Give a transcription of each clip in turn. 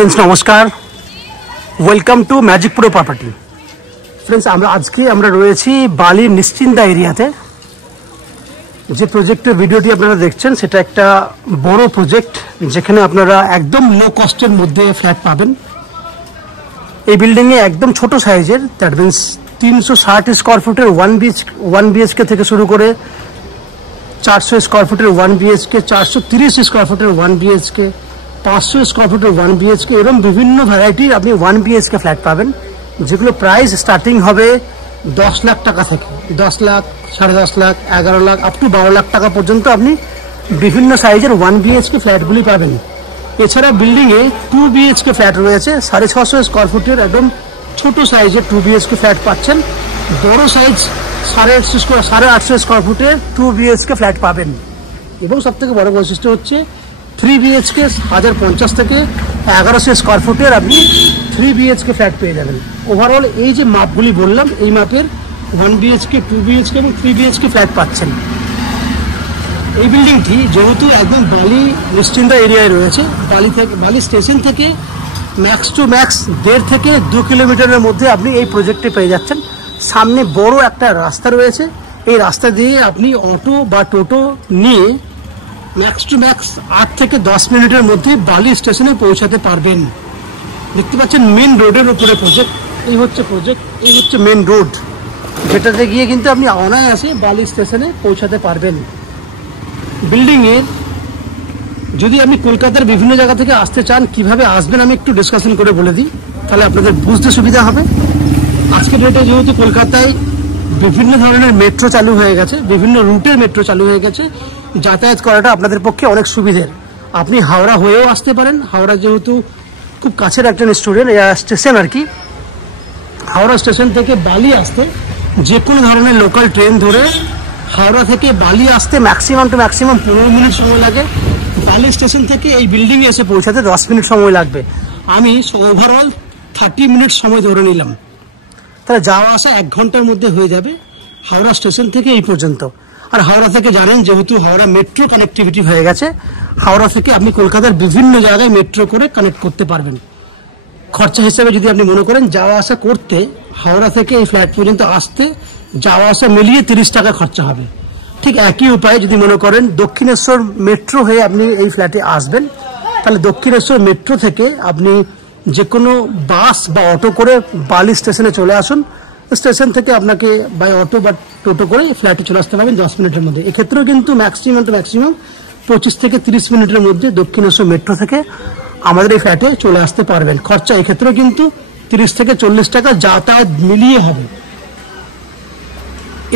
Friends नमस्कार welcome to magic pro property. Friends আমরা রয়েছি বালি নিশ্চিন্তা এরিয়াতে। যে প্রজেক্টের ভিডিওটি আপনারা দেখছেন সেটা একটা বড় প্রজেক্ট, যেখানে আপনারা একদম লো কস্টের মধ্যে ফ্ল্যাট পাবেন। এই বিল্ডিং এ একদম ছোট সাইজের, দ্যাট মিন্স 360 স্কয়ার ফুটের 1 বিএচকে থেকে শুরু করে 400 স্কয়ার ফুটের 1 বিএচকে, 430 স্কয়ার ফুটের 1 বিএচকে, 500 স্কয়ার ফুটের 1 বিএচকে, এরকম বিভিন্ন ভ্যারাইটির আপনি 1 বিএচকে ফ্ল্যাট পাবেন, যেগুলো প্রাইস স্টার্টিং হবে 10 লাখ টাকা থেকে। 10 লাখ, 10.5 লাখ, 11 লাখ, আপ টু 12 লাখ টাকা পর্যন্ত আপনি বিভিন্ন সাইজের 1 বিএচকে ফ্ল্যাটগুলি পাবেন। এছাড়া বিল্ডিং এ 2 বিএচকে ফ্ল্যাট রয়েছে, 650 স্কয়ার ফুটের একদম ছোট সাইজের 2 বিএচকে ফ্ল্যাট পাচ্ছেন। বড় সাইজ 850 স্কয়ার ফুটের 2 বিএচকে ফ্ল্যাট পাবেন। এবং সবথেকে বড় বৈশিষ্ট্য হচ্ছে 3 বিএচকে 1050 থেকে 1100 স্কয়ার ফুটের আপনি 3 বিএচকে ফ্ল্যাট পেয়ে যাবেন। ওভারঅল এই যে মাপগুলি বললাম, এই মাপের 1 বিএচকে, 2 বিএচকে এবং 3 বিএচকে ফ্ল্যাট পাচ্ছেন। এই বিল্ডিংটি যেহেতু একদম বালি নিশ্চিন্তা এরিয়ায় রয়েছে, বালি স্টেশন থেকে ম্যাক্স টু ম্যাক্স 1.5 থেকে 2 কিলোমিটারের মধ্যে আপনি এই প্রজেক্টে পেয়ে যাচ্ছেন। সামনে বড় একটা রাস্তা রয়েছে, এই রাস্তা দিয়ে আপনি অটো বা টোটো নিয়ে ম্যাক্স টু ম্যাক্স 8 থেকে 10 মিনিটের মধ্যে বালি স্টেশনে পৌঁছাতে পারবেন। দেখতে পাচ্ছেন মেন রোডের উপরে প্রজেক্ট, এই হচ্ছে মেন রোড, যেটাতে গিয়ে কিন্তু আপনি অনায়াসে বালি স্টেশনে পৌঁছাতে পারবেন। বিল্ডিং এর যদি আপনি কলকাতার বিভিন্ন জায়গা থেকে আসতে চান, কিভাবে আসবেন আমি একটু ডিসকাশন করে বলে দিই, তাহলে আপনাদের বুঝতে সুবিধা হবে। আজকের ডেটে যেহেতু কলকাতায় বিভিন্ন ধরনের মেট্রো চালু হয়ে গেছে, বিভিন্ন রুটের মেট্রো চালু হয়ে গেছে, যাতায়াত করাটা আপনাদের পক্ষে অনেক সুবিধের। আপনি হাওড়া হয়েও আসতে পারেন, হাওড়া যেহেতু খুব কাছের একটা স্টেশন আর কি। হাওড়া স্টেশন থেকে বালি আসতে যে কোনো ধরনের লোকাল ট্রেন ধরে হাওড়া থেকে বালি আসতে ম্যাক্সিমাম 15 মিনিট সময় লাগে। বালি স্টেশন থেকে এই বিল্ডিংয়ে এসে পৌঁছাতে 10 মিনিট সময় লাগবে। আমি ওভারঅল 30 মিনিট সময় ধরে নিলাম, তাহলে যাওয়া আসা 1 ঘন্টার মধ্যে হয়ে যাবে হাওড়া স্টেশন থেকে এই পর্যন্ত। আর হাওড়া থেকে জানেন যেহেতু হাওড়া মেট্রো কানেক্টিভিটি হয়ে গেছে, হাওড়া থেকে আপনি কলকাতার বিভিন্ন জায়গায় মেট্রো করে কানেক্ট করতে পারবেন। খরচা হিসেবে যদি আপনি মনে করেন যাওয়া আসা করতে, হাওড়া থেকে এই ফ্ল্যাট পর্যন্ত আসতে যাওয়া আসা মিলিয়ে 30 টাকা খরচা হবে। ঠিক একই উপায়ে যদি মনে করেন দক্ষিণেশ্বর মেট্রো হয়ে আপনি এই ফ্ল্যাটে আসবেন, তাহলে দক্ষিণেশ্বর মেট্রো থেকে আপনি যে কোনো বাস বা অটো করে বালি স্টেশনে চলে আসুন। স্টেশন থেকে আপনাকে বাই অটো বা টোটো করে ফ্ল্যাটে চলে আসতে পারবেন 10 মিনিটের মধ্যে। এক্ষেত্রেও কিন্তু ম্যাক্সিমাম 25 থেকে 30 মিনিটের মধ্যে দক্ষিণেশ্বর মেট্রো থেকে আমাদের এই ফ্ল্যাটে চলে আসতে পারবেন। খরচা এক্ষেত্রেও কিন্তু 30 থেকে 40 টাকা যাতায়াত মিলিয়ে হবে।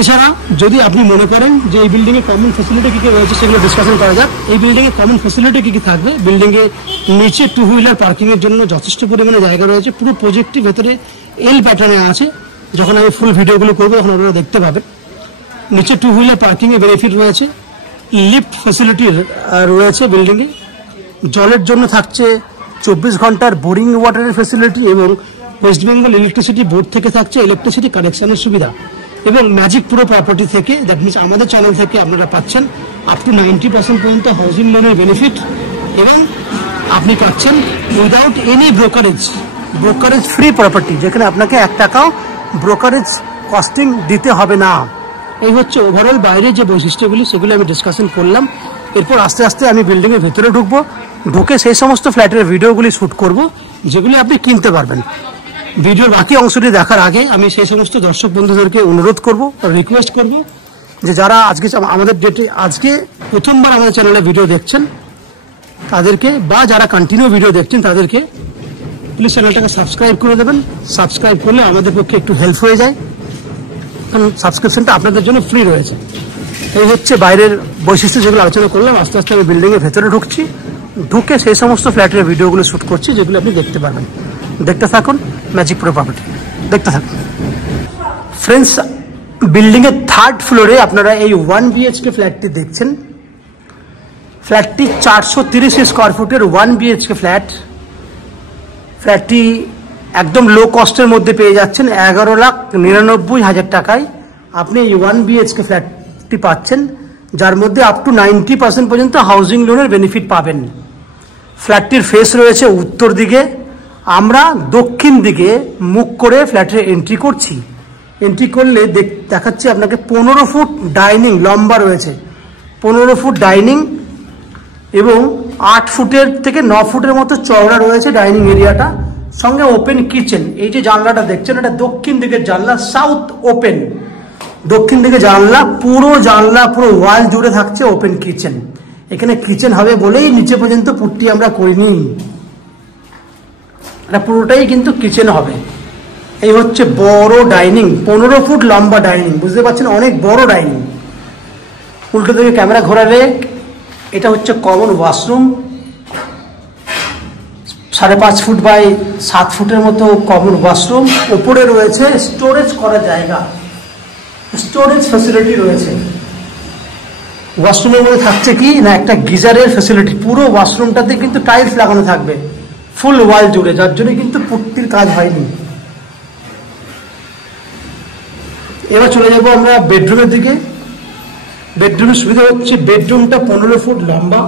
এছাড়া যদি আপনি মনে করেন যে এই বিল্ডিং এ কমন ফ্যাসিলিটি কি কি রয়েছে সেগুলো ডিসকাশন করা যাক। এই বিল্ডিং এ কমন ফ্যাসিলিটি কি কি থাকবে? বিল্ডিং এ নিচে 2 হুইলার পার্কিং এর জন্য যথেষ্ট পরিমাণে জায়গা রয়েছে। পুরো প্রজেক্টটির ভেতরে এল প্যাটার্নে আছে, যখন আমি ফুল ভিডিওগুলো করবো তখন আপনারা দেখতে পাবেন। নিচে 2 হুইলার পার্কিং এর বেনিফিট রয়েছে, লিফট ফ্যাসিলিটি রয়েছে বিল্ডিং এ, জলের জন্য থাকছে 24 ঘন্টার বোরিং ওয়াটারের ফ্যাসিলিটি, এবং ওয়েস্ট বেঙ্গল ইলেকট্রিসিটি বোর্ড থেকে থাকছে ইলেকট্রিসিটি কানেকশনের সুবিধা। এবং ম্যাজিক প্রো প্রপার্টি থেকে, দ্যাট মিনস আমাদের চ্যানেল থেকে আপনারা পাচ্ছেন আপ টু 90% পর্যন্ত হাউজিং লোনের বেনিফিট, এবং আপনি পাচ্ছেন without any brokerage free property, যেখানে আপনাকে 1 টাকাও ব্রোকারেজ কস্টিং দিতে হবে না। এই হচ্ছে ওভারঅল বাইরে যে বৈশিষ্ট্যগুলি সেগুলো আমি ডিসকাশন করলাম। এরপর আস্তে আস্তে আমি বিল্ডিংয়ের ভেতরে ঢুকে সেই সমস্ত ফ্ল্যাটের ভিডিওগুলি শ্যুট করব যেগুলি আপনি কিনতে পারবেন। ভিডিওর বাকি অংশটি দেখার আগে আমি সেই সমস্ত দর্শক বন্ধুদেরকে অনুরোধ করব, রিকোয়েস্ট করব, যে যারা আমাদের ডেটে আজকে প্রথমবার আমাদের চ্যানেলে ভিডিও দেখছেন তাদেরকে, বা যারা কন্টিনিউ ভিডিও দেখছেন তাদেরকে প্লিজ চ্যানেলটাকে সাবস্ক্রাইব করে দেবেন। সাবস্ক্রাইব করলে আমাদের পক্ষে একটু হেল্প হয়ে যায়, কারণ সাবস্ক্রিপশনটা আপনাদের জন্য ফ্রি রয়েছে। এই হচ্ছে বাইরের বৈশিষ্ট্য যেগুলো আলোচনা করলাম। আস্তে আস্তে আমি বিল্ডিংয়ের ভেতরে ঢুকে সেই সমস্ত ফ্ল্যাটের ভিডিওগুলো শ্যুট করছি যেগুলো আপনি দেখতে পারবেন। দেখতে থাকুন ম্যাজিক প্রো প্রপার্টি, দেখতে থাকুন। ফ্রেন্ডস, বিল্ডিংয়ের 3rd ফ্লোরে আপনারা এই 1 বিএচকে ফ্ল্যাটটি দেখছেন। ফ্ল্যাটটি 430 স্কয়ার ফুটের 1 বিএচকে ফ্ল্যাটটি একদম লো কস্টের মধ্যে পেয়ে যাচ্ছেন 11,99,000 টাকায়। আপনি এই 1 বিএচকে ফ্ল্যাটটি পাচ্ছেন, যার মধ্যে আপ টু 90% পর্যন্ত হাউজিং লোনের বেনিফিট পাবেন। ফ্ল্যাটটির ফেস রয়েছে উত্তর দিকে, আমরা দক্ষিণ দিকে মুখ করে ফ্ল্যাটে এন্ট্রি করছি। এন্ট্রি করলে দেখাচ্ছি আপনাকে 15 ফুট ডাইনিং লম্বা রয়েছে, 15 ফুট ডাইনিং এবং 8 ফুটের থেকে 9 ফুটের মতো চওড়া রয়েছে ডাইনিং এরিয়াটা, সঙ্গে ওপেন কিচেন। এই যে জানলাটা দেখছেন এটা দক্ষিণ দিকের জানলা, সাউথ ওপেন, দক্ষিণ দিকে জানলা, পুরো জানলা পুরো ওয়াল জুড়ে থাকছে ওপেন কিচেন। এখানে কিচেন হবে বলেই নিচে পর্যন্ত পুট্টি আমরা করিনি, এটা পুরোটাই কিন্তু কিচেন হবে। এই হচ্ছে বড় ডাইনিং, 15 ফুট লম্বা ডাইনিং, বুঝতে পারছেন অনেক বড় ডাইনিং। উল্টো দিকে ক্যামেরা ঘোরালে এটা হচ্ছে কমন ওয়াশরুম, 5.5 ফুট বাই 7 ফুটের মতো কমন ওয়াশরুম। ওপরে রয়েছে স্টোরেজ করার জায়গা, স্টোরেজ ফ্যাসিলিটি রয়েছে। ওয়াশরুমের মধ্যে থাকছে কি না একটা গিজারের ফ্যাসিলিটি, পুরো ওয়াশরুমটাতে কিন্তু টাইলস লাগানো থাকবে ফুল ওয়াল জুড়ে, যার জন্য কিন্তু পুট্টির কাজ হয়নি। এবার চলে যাবো আমরা বেডরুমের দিকে। বেডরুমের সুবিধা হচ্ছে বেডরুমটা 15 ফুট লম্বা,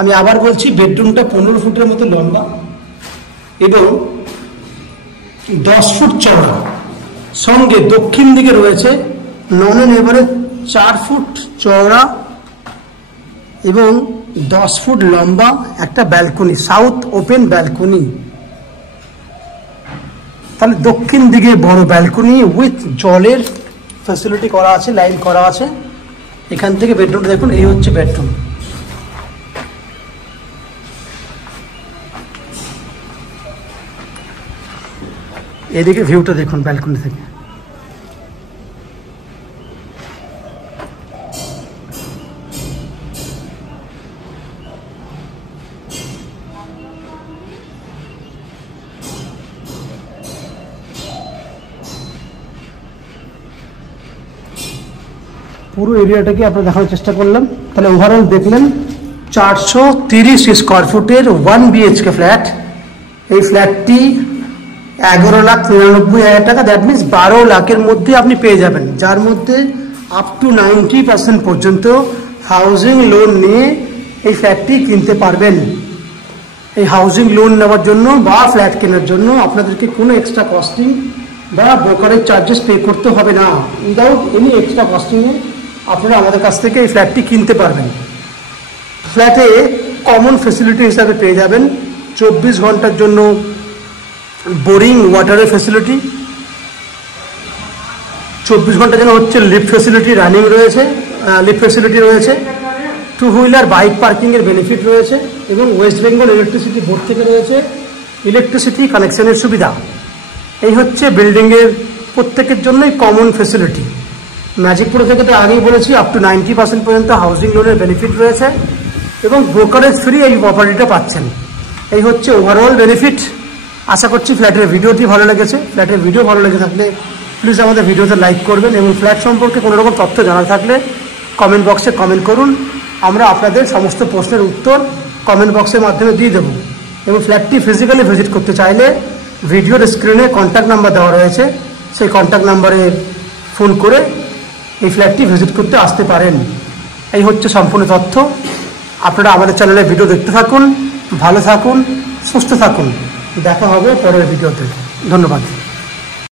আমি আবার বলছি বেডরুমটা 15 ফুটের মতো লম্বা এবং 10 ফুট চওড়া, সঙ্গে দক্ষিণ দিকে রয়েছে নন এবারে 4 ফুট চওড়া এবং 10 ফুট লম্বা একটা ব্যালকনি, সাউথ ওপেন ব্যালকনি। তাহলে দক্ষিণ দিকে বড় ব্যালকনি উইথ জলের ফ্যাসিলিটি করা আছে, লাইন করা আছে। এখান থেকে বেডরুমটা দেখুন, এই হচ্ছে বেডরুম। এদিকে ভিউটা দেখুন ব্যালকনি থেকে। পুরো এরিয়াটাকে আপনার দেখানোর চেষ্টা করলাম। তাহলে ওভারঅল দেখলেন 430 স্কোয়ার ফুটের 1 BHK ফ্ল্যাট। এই ফ্ল্যাটটি 11,99,000 টাকা, দ্যাট মিনস 12 লাখের মধ্যে আপনি পেয়ে যাবেন, যার মধ্যে আপ টু 90% পর্যন্ত হাউজিং লোন নিয়ে এই ফ্ল্যাটটি কিনতে পারবেন। এই হাউজিং লোন নেওয়ার জন্য বা ফ্ল্যাট কেনার জন্য আপনাদেরকে কোনো এক্সট্রা কস্টিং বা ব্রোকারেজ চার্জেস পে করতে হবে না। উইদাউট এনি এক্সট্রা কস্টিংয়ে আপনারা আমাদের কাছ থেকে এই ফ্ল্যাটটি কিনতে পারবেন। ফ্ল্যাটে কমন ফেসিলিটি হিসাবে পেয়ে যাবেন 24 ঘন্টার জন্য বোরিং ওয়াটারের ফেসিলিটি, 24 ঘন্টা যেন হচ্ছে লিফট ফেসিলিটি রানিং রয়েছে, লিফট ফেসিলিটি রয়েছে, 2 হুইলার বাইক পার্কিংয়ের বেনিফিট রয়েছে এবং ওয়েস্ট বেঙ্গল ইলেকট্রিসিটি বোর্ড থেকে রয়েছে ইলেকট্রিসিটি কানেকশনের সুবিধা। এই হচ্ছে বিল্ডিংয়ের প্রত্যেকের জন্যই কমন ফেসিলিটি। ম্যাজিকপুর থেকে তো আগেই বলেছি আপ টু 90% পর্যন্ত হাউজিং লোনের বেনিফিট রয়েছে এবং ব্রোকারেজ ফ্রি এই প্রপার্টিটা পাচ্ছেন। এই হচ্ছে ওভারঅল বেনিফিট। আশা করছি ফ্ল্যাটের ভিডিওটি ভালো লেগেছে। ফ্ল্যাটের ভিডিও ভালো লেগে থাকলে প্লিজ আমাদের ভিডিওতে লাইক করবেন এবং ফ্ল্যাট সম্পর্কে কোনো রকম তথ্য জানার থাকলে কমেন্ট বক্সে কমেন্ট করুন, আমরা আপনাদের সমস্ত প্রশ্নের উত্তর কমেন্ট বক্সের মাধ্যমে দিয়ে দেবো। এবং ফ্ল্যাটটি ফিজিক্যালি ভিজিট করতে চাইলে ভিডিওর স্ক্রিনে কন্ট্যাক্ট নাম্বার দেওয়া রয়েছে, সেই কন্ট্যাক্ট নাম্বারে ফোন করে এই ফ্ল্যাটটি ভিজিট করতে আসতে পারেন। এই হচ্ছে সম্পূর্ণ তথ্য। আপনারা আমাদের চ্যানেলে ভিডিও দেখতে থাকুন, ভালো থাকুন, সুস্থ থাকুন। দেখা হবে পরের ভিডিওতে। ধন্যবাদ।